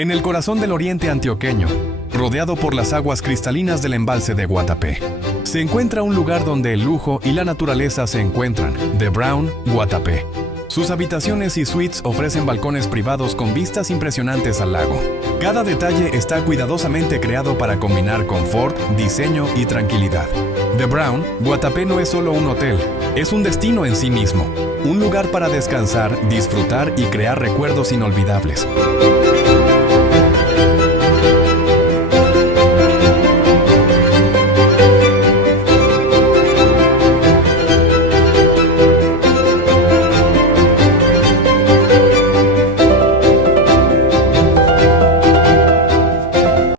En el corazón del oriente antioqueño, rodeado por las aguas cristalinas del embalse de Guatapé, se encuentra un lugar donde el lujo y la naturaleza se encuentran, The Brown, Guatapé. Sus habitaciones y suites ofrecen balcones privados con vistas impresionantes al lago. Cada detalle está cuidadosamente creado para combinar confort, diseño y tranquilidad. The Brown, Guatapé no es solo un hotel, es un destino en sí mismo. Un lugar para descansar, disfrutar y crear recuerdos inolvidables.